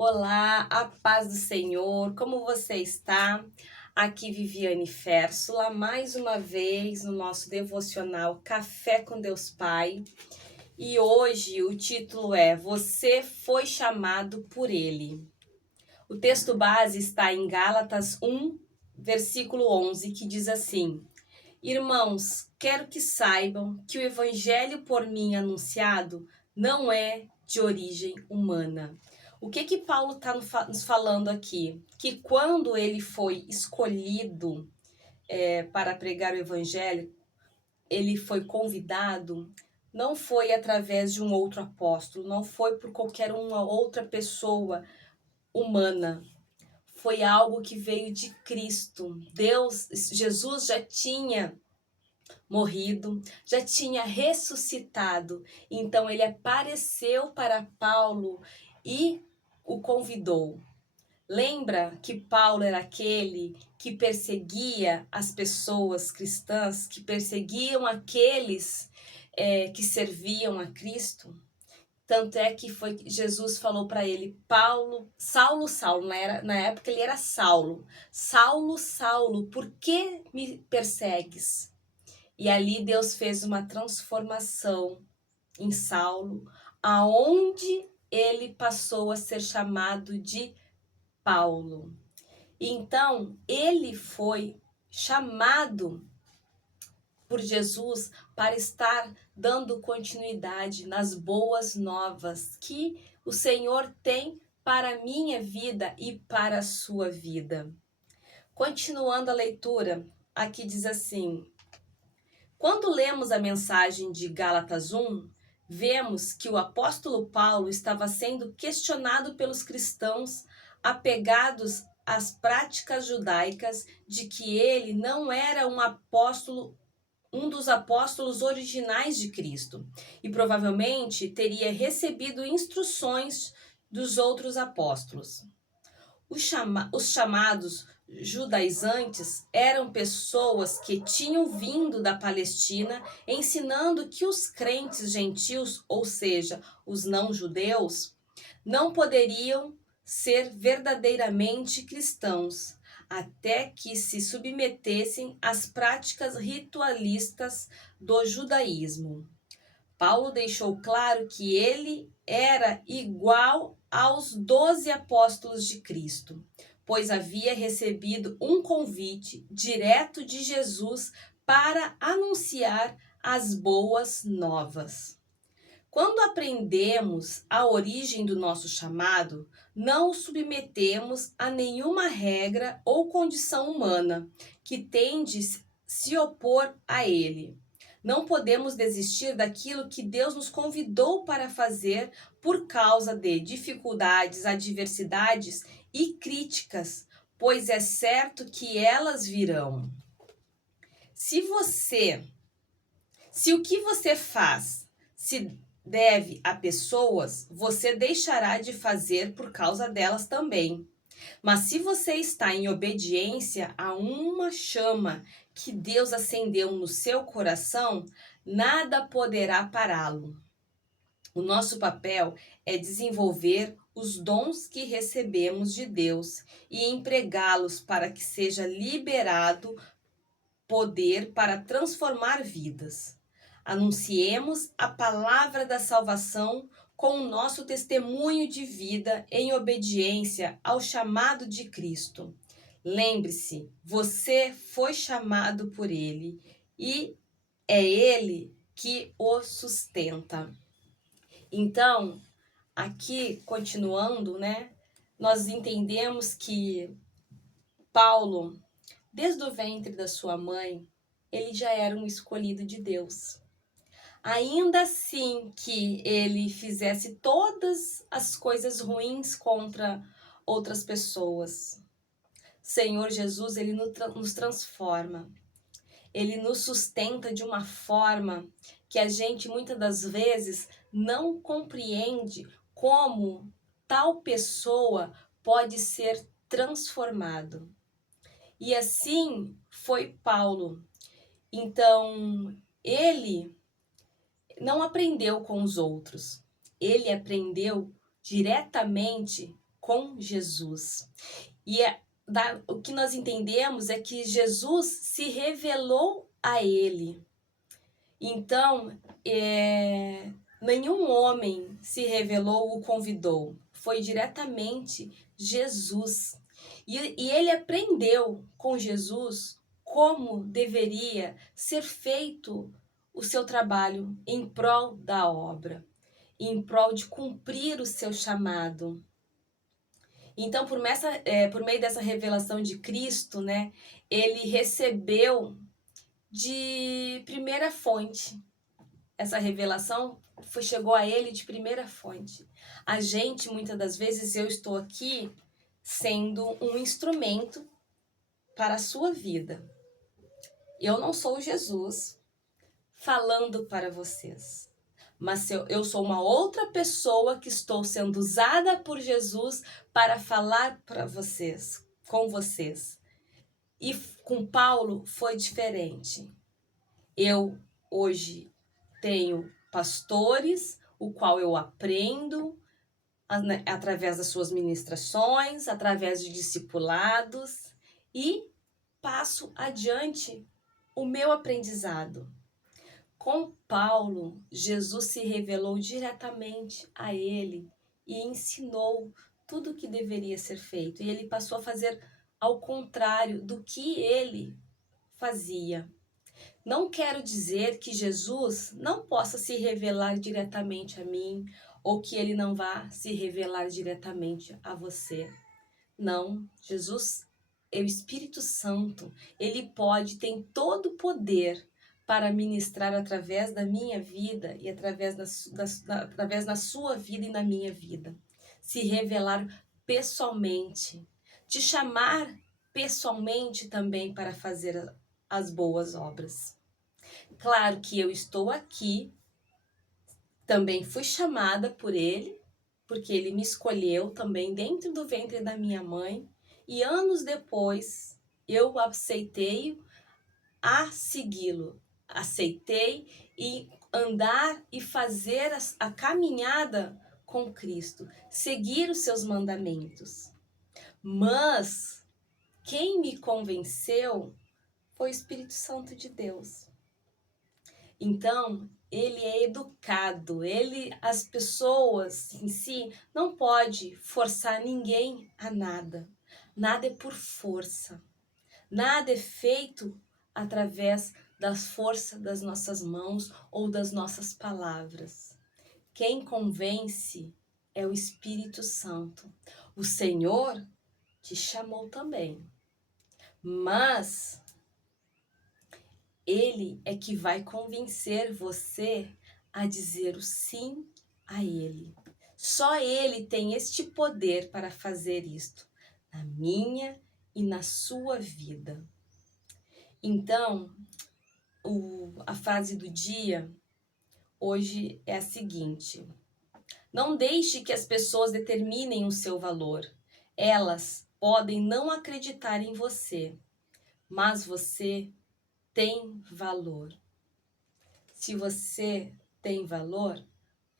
Olá, a paz do Senhor, como você está? Aqui Viviane Férsula, mais uma vez no nosso devocional Café com Deus Pai. E hoje o título é Você foi chamado por Ele. O texto base está em Gálatas 1, versículo 11, que diz assim: Irmãos, quero que saibam que o evangelho por mim anunciado não é de origem humana. O que Paulo está nos falando aqui? Que quando ele foi escolhido para pregar o evangelho, ele foi convidado, não foi através de um outro apóstolo, não foi por qualquer uma outra pessoa humana. Foi algo que veio de Cristo. Jesus já tinha morrido, já tinha ressuscitado. Então ele apareceu para Paulo e o convidou. Lembra que Paulo era aquele que perseguia as pessoas cristãs, que perseguiam aqueles que serviam a Cristo? Tanto é que Jesus falou para ele, Saulo, na época ele era Saulo, Saulo, por que me persegues? E ali Deus fez uma transformação em Saulo, aonde ele passou a ser chamado de Paulo. Então, ele foi chamado por Jesus para estar dando continuidade nas boas novas que o Senhor tem para a minha vida e para a sua vida. Continuando a leitura, aqui diz assim: quando lemos a mensagem de Gálatas 1, vemos que o apóstolo Paulo estava sendo questionado pelos cristãos apegados às práticas judaicas de que ele não era um dos apóstolos originais de Cristo e provavelmente teria recebido instruções dos outros apóstolos. Os chamados judaizantes eram pessoas que tinham vindo da Palestina ensinando que os crentes gentios, ou seja, os não-judeus, não poderiam ser verdadeiramente cristãos, até que se submetessem às práticas ritualistas do judaísmo. Paulo deixou claro que ele era igual aos 12 apóstolos de Cristo, pois havia recebido um convite direto de Jesus para anunciar as boas novas. Quando aprendemos a origem do nosso chamado, não o submetemos a nenhuma regra ou condição humana que tende a se opor a ele. Não podemos desistir daquilo que Deus nos convidou para fazer por causa de dificuldades, adversidades e críticas, pois é certo que elas virão. Se o que você faz se deve a pessoas, você deixará de fazer por causa delas também. Mas se você está em obediência a uma chama que Deus acendeu no seu coração, nada poderá pará-lo. O nosso papel é desenvolver os dons que recebemos de Deus e empregá-los para que seja liberado poder para transformar vidas. Anunciemos a palavra da salvação com o nosso testemunho de vida em obediência ao chamado de Cristo. Lembre-se, você foi chamado por Ele e é Ele que o sustenta. Então, aqui continuando, nós entendemos que Paulo, desde o ventre da sua mãe, ele já era um escolhido de Deus. Ainda assim que ele fizesse todas as coisas ruins contra outras pessoas, Senhor Jesus, ele nos transforma. Ele nos sustenta de uma forma que a gente muitas das vezes não compreende como tal pessoa pode ser transformado. E assim foi Paulo. Então, ele não aprendeu com os outros. Ele aprendeu diretamente com Jesus. E o que nós entendemos é que Jesus se revelou a ele. Então, nenhum homem se revelou ou convidou. Foi diretamente Jesus. E ele aprendeu com Jesus como deveria ser feito o seu trabalho em prol da obra, em prol de cumprir o seu chamado. Então, por meio dessa revelação de Cristo, né, ele recebeu de primeira fonte. Essa revelação chegou a ele de primeira fonte. A gente, muitas das vezes, eu estou aqui sendo um instrumento para a sua vida. Eu não sou Jesus falando para vocês, mas eu sou uma outra pessoa que estou sendo usada por Jesus para falar para vocês, com vocês. E com Paulo foi diferente. Eu hoje tenho pastores, o qual eu aprendo através das suas ministrações, através de discipulados, e passo adiante o meu aprendizado. Com Paulo, Jesus se revelou diretamente a ele e ensinou tudo o que deveria ser feito. E ele passou a fazer ao contrário do que ele fazia. Não quero dizer que Jesus não possa se revelar diretamente a mim ou que ele não vá se revelar diretamente a você. Não, Jesus é o Espírito Santo. Ele tem todo o poder para ministrar através da minha vida e através na sua vida e na minha vida. Se revelar pessoalmente, te chamar pessoalmente também para fazer as boas obras. Claro que eu estou aqui, também fui chamada por ele, porque ele me escolheu também dentro do ventre da minha mãe, e anos depois eu aceitei a segui-lo, aceitei e andar e fazer a caminhada com Cristo, seguir os seus mandamentos. Mas quem me convenceu foi o Espírito Santo de Deus. Então, ele é educado, as pessoas em si não pode forçar ninguém a nada. Nada é por força. Nada é feito através das forças das nossas mãos ou das nossas palavras. Quem convence é o Espírito Santo. O Senhor te chamou também, mas ele é que vai convencer você a dizer o sim a ele. Só ele tem este poder para fazer isto na minha e na sua vida. Então, a frase do dia hoje é a seguinte: não deixe que as pessoas determinem o seu valor. Elas podem não acreditar em você, mas você tem valor. Se você tem valor,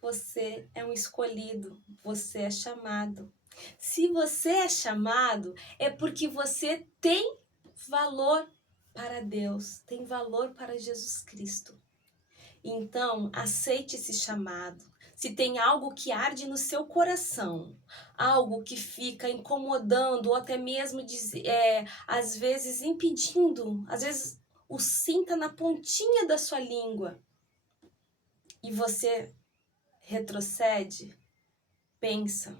você é um escolhido, você é chamado. Se você é chamado, é porque você tem valor para Deus, tem valor para Jesus Cristo. Então, aceite esse chamado. Se tem algo que arde no seu coração, algo que fica incomodando ou até mesmo, às vezes, impedindo, às vezes o sinta na pontinha da sua língua e você retrocede, pensa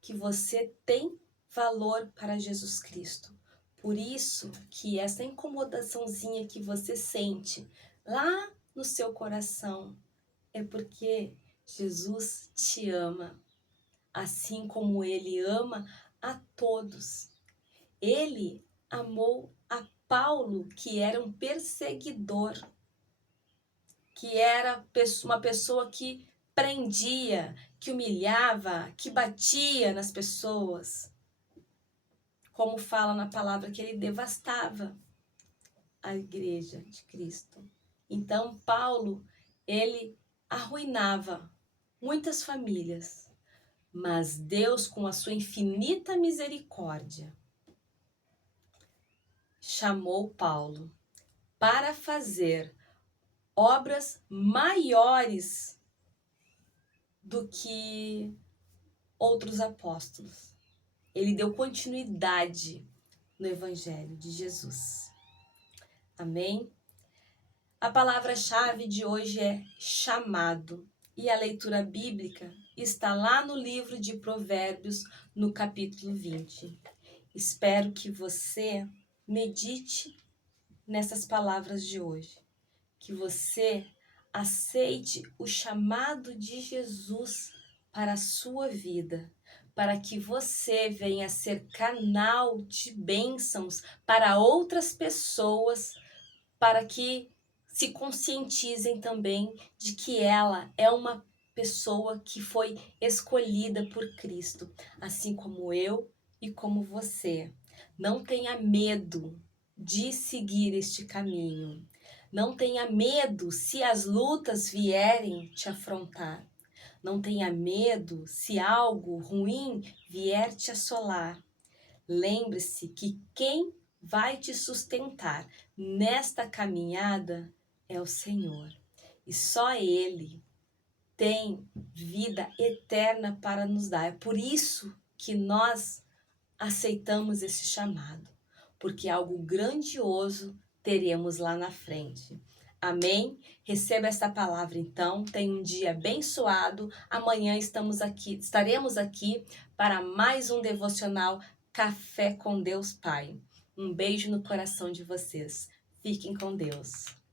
que você tem valor para Jesus Cristo. Por isso que essa incomodaçãozinha que você sente lá no seu coração é porque Jesus te ama, assim como ele ama a todos. Ele amou a Paulo, que era um perseguidor, que era uma pessoa que prendia, que humilhava, que batia nas pessoas. Como fala na palavra que ele devastava a igreja de Cristo. Então, Paulo, ele arruinava muitas famílias, Mas Deus, com a sua infinita misericórdia, chamou Paulo para fazer obras maiores do que outros apóstolos. Ele deu continuidade no Evangelho de Jesus. Amém? A palavra-chave de hoje é chamado. E a leitura bíblica está lá no livro de Provérbios, no capítulo 20. Espero que você medite nessas palavras de hoje. Que você aceite o chamado de Jesus para a sua vida, para que você venha ser canal de bênçãos para outras pessoas, para que se conscientizem também de que ela é uma pessoa que foi escolhida por Cristo, assim como eu e como você. Não tenha medo de seguir este caminho. Não tenha medo se as lutas vierem te afrontar. Não tenha medo se algo ruim vier te assolar. Lembre-se que quem vai te sustentar nesta caminhada é o Senhor. E só Ele tem vida eterna para nos dar. É por isso que nós aceitamos esse chamado, porque algo grandioso teremos lá na frente. Amém? Receba essa palavra então. Tenha um dia abençoado. Amanhã estaremos aqui para mais um devocional Café com Deus Pai. Um beijo no coração de vocês. Fiquem com Deus.